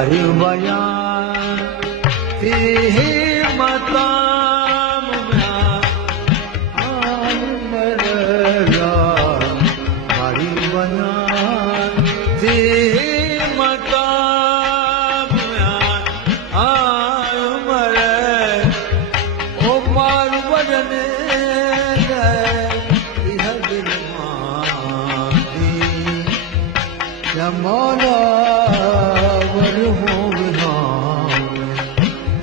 मरवया मता मरया मारी बना मता मर ओ मार बजने मौला वर हो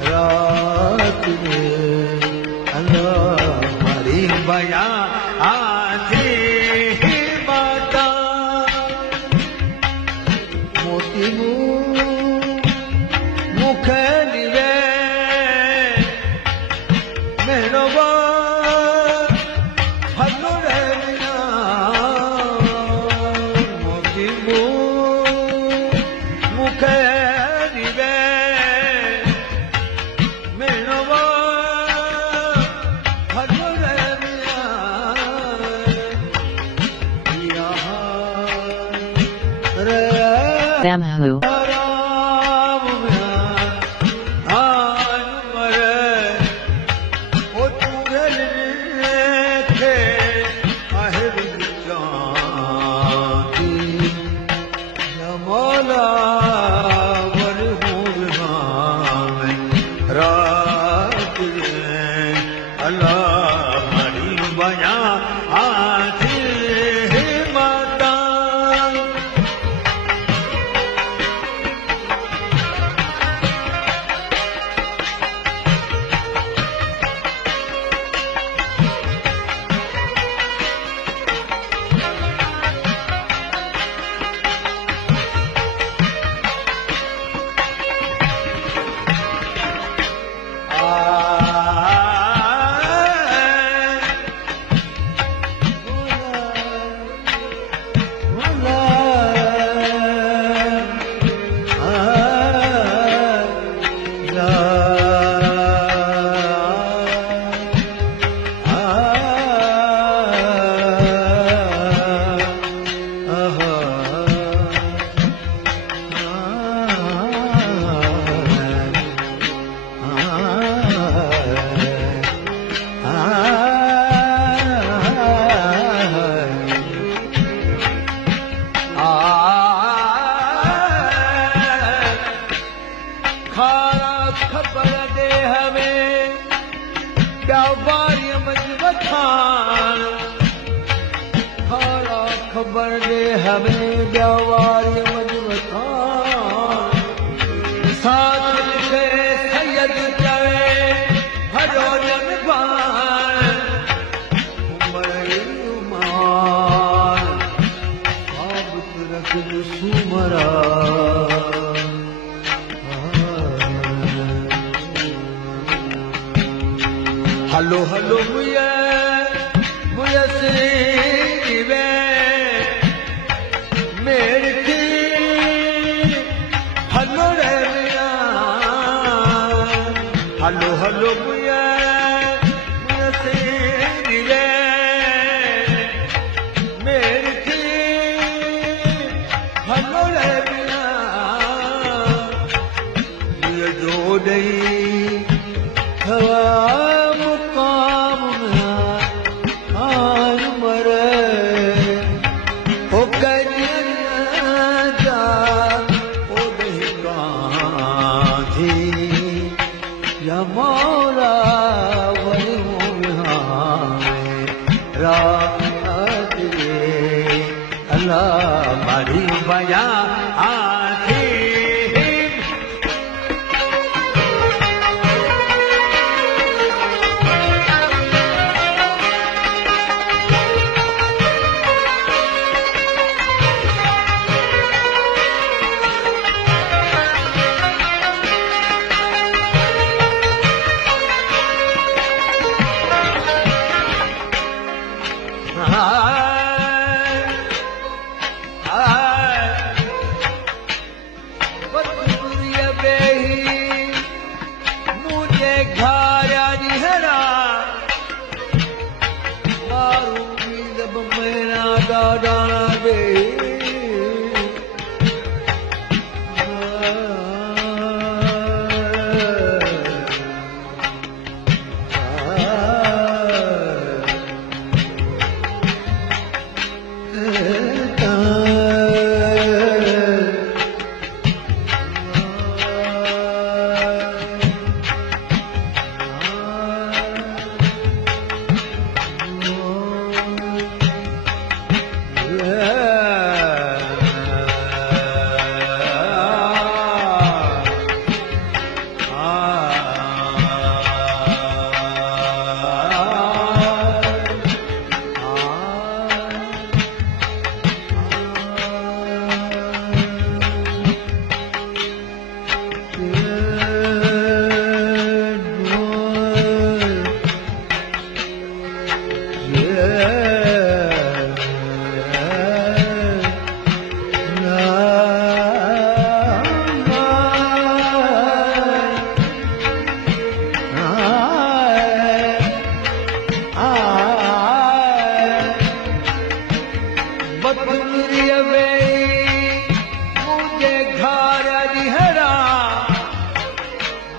रात में अल्लाह मरी बया आधी माता मोती मुख निवे मेहरबा हलो रहना मोती मुखरिवे मेनवा हजरनिया रे Bamhu. राम आन मरे ओ तुरल थे আহিर जाती मौला वर रात अल्लाह मरी बया आधी माता खारा खबर दे हमें व्यापारी मजबखान खारा खबर दे हमें व्यापारी मजबखान साथ लिखे सैयद चवे हरो जगबान उमर उमान आबत रख सुमरा हलो हलो मुझे सीवे मेरी थी हलो रे मिया हलो हलो मुझे सीवे मेरी थी हलो रे मिया मुझे जो नहीं हवा मौला रात अल्लाह मरी बया आधी गुजरिया वे मुझे घर हरा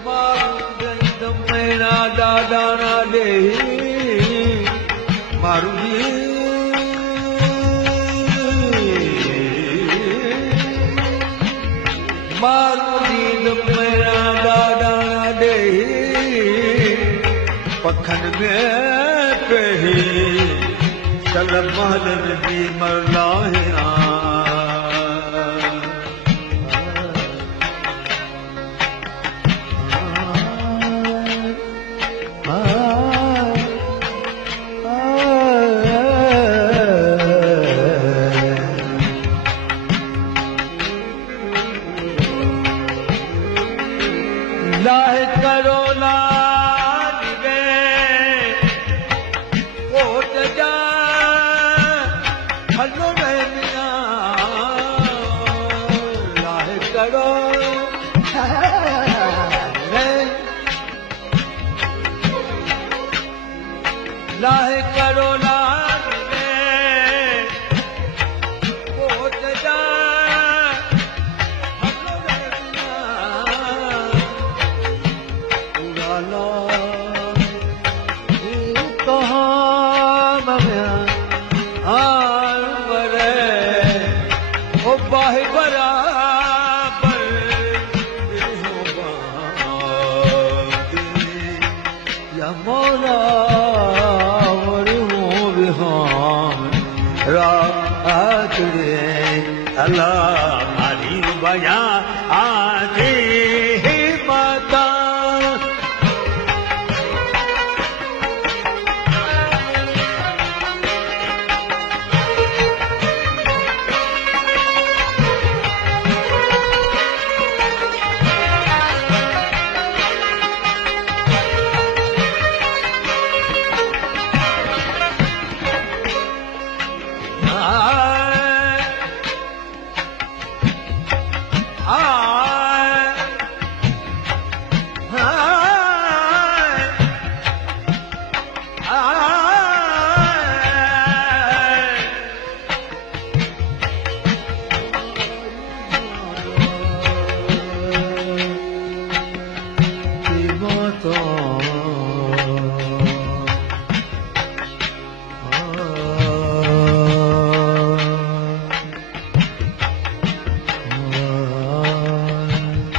मारू मेरा दादा ना दे मारू मारू मेरा दादा ना दे पखन में पे चल महलन जी मरला है लाहे करो लाज वे कोट जा हलो रहनिया लाहे करो लाहे करो लाज वे कोट जा बाहे बराबर या मौला रात रे अल्लाह मारी बया आजे माता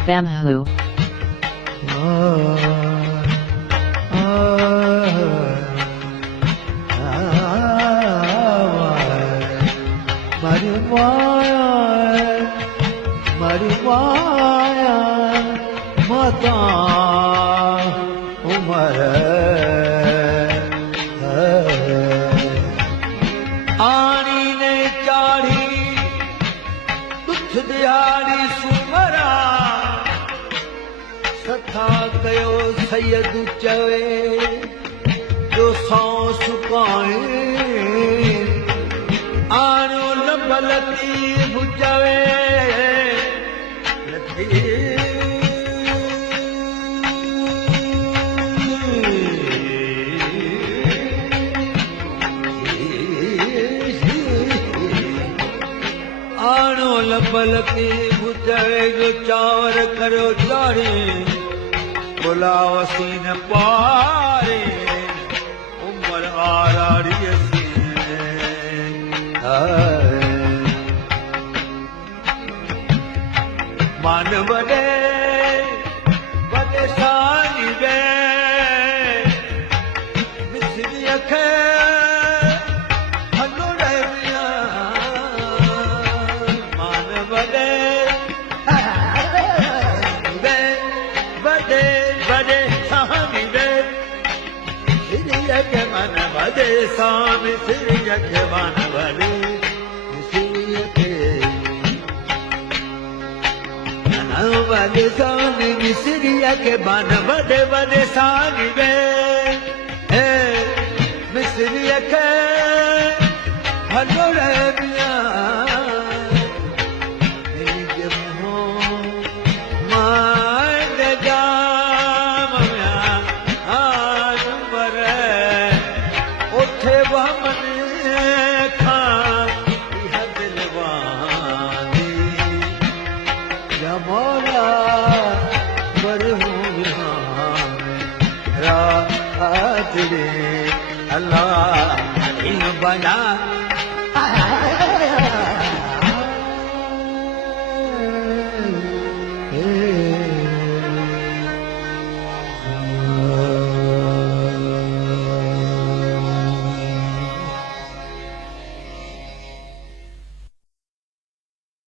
Bamhu. Maria, Mata, Umar, Ani ne chari, Dukh diyari sumara, Satha kayo Sayyid chave, Jo saun sukaye, Anu lambalati bujave. आणो लबल के बुझे जो चावर करो चारे बुलाव सीन पारे उमर आरारी मान बड़े बड़े सानी वे मिसरी अखे हलो रहनिया मान बड़े बड़े बड़े सानी वे मिसरी अखे मान बड़े सामी मिसरी अखे मान बड़े बड़े सानी मिसरी के बन बड़े बड़े सानी वे मिसरी के हलो रहनिया मान जाम आनवर उठे बमन खां दिल श्री अल्लाह इन बना